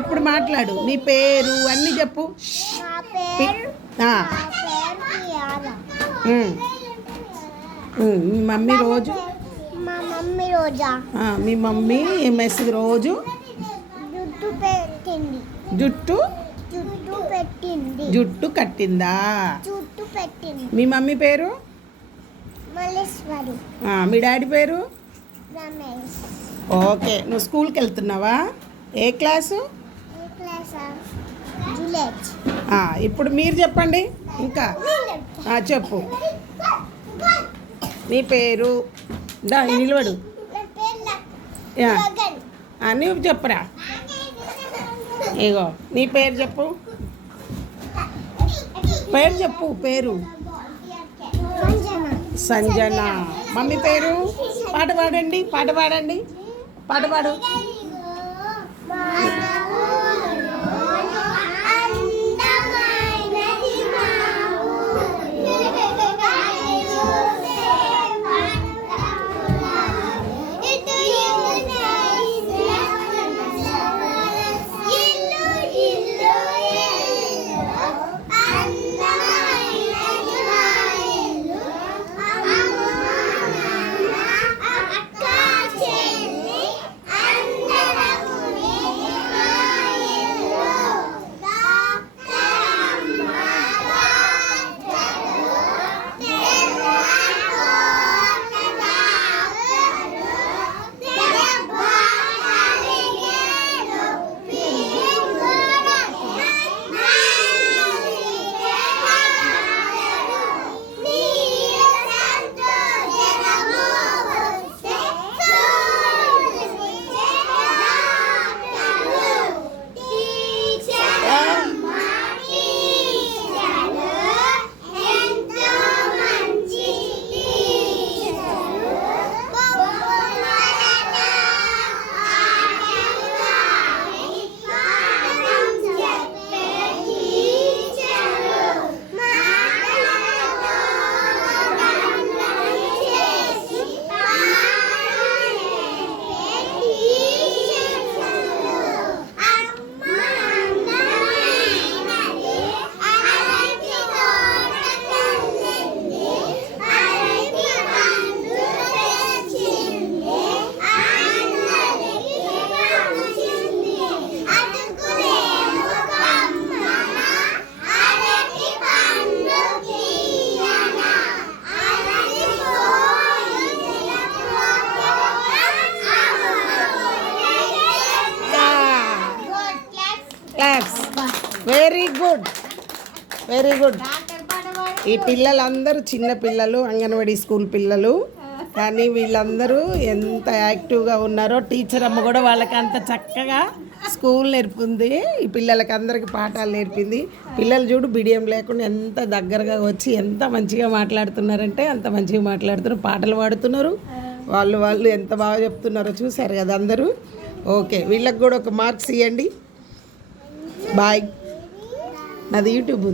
ఇప్పుడు మాట్లాడు, నీ పేరు అన్నీ చెప్పు. మీ మమ్మీ రోజు మీ మమ్మీ ఏం వేస్తుంది రోజు? జుట్టు కట్టిందా? మీ మమ్మీ పేరు? మీ డాడీ పేరు? ఓకే, నువ్వు స్కూల్కి వెళ్తున్నావా? ఏ క్లాసు? ఇప్పుడు మీరు చెప్పండి. ఇంకా చెప్పు. నీ పేరు? నిలబడు. నువ్వు చెప్పురా. ఇగో నీ పేరు చెప్పు. పేరు చెప్పు. పేరు సంజన. మమ్మీ పేరు? పాట పాడండి. పాట పాడు. Very good. ఈ పిల్లలందరూ చిన్న పిల్లలు, అంగన్వాడీ స్కూల్ పిల్లలు, కానీ వీళ్ళందరూ ఎంత యాక్టివ్గా ఉన్నారో. టీచర్ అమ్మ కూడా వాళ్ళకి అంత చక్కగా స్కూల్ నేర్పుంది. ఈ పిల్లలకి అందరికీ పాఠాలు నేర్పింది. పిల్లలు చూడు బిడియం లేకుండా ఎంత దగ్గరగా వచ్చి ఎంత మంచిగా మాట్లాడుతున్నారంటే అంత మంచిగా మాట్లాడుతున్నారు. పాటలు పాడుతున్నారు. వాళ్ళు ఎంత బాగా చెప్తున్నారో చూశారు కదా అందరూ. ఓకే, వీళ్ళకి కూడా ఒక మార్క్స్ ఇవ్వండి. బాయ్. నాది యూట్యూబ్.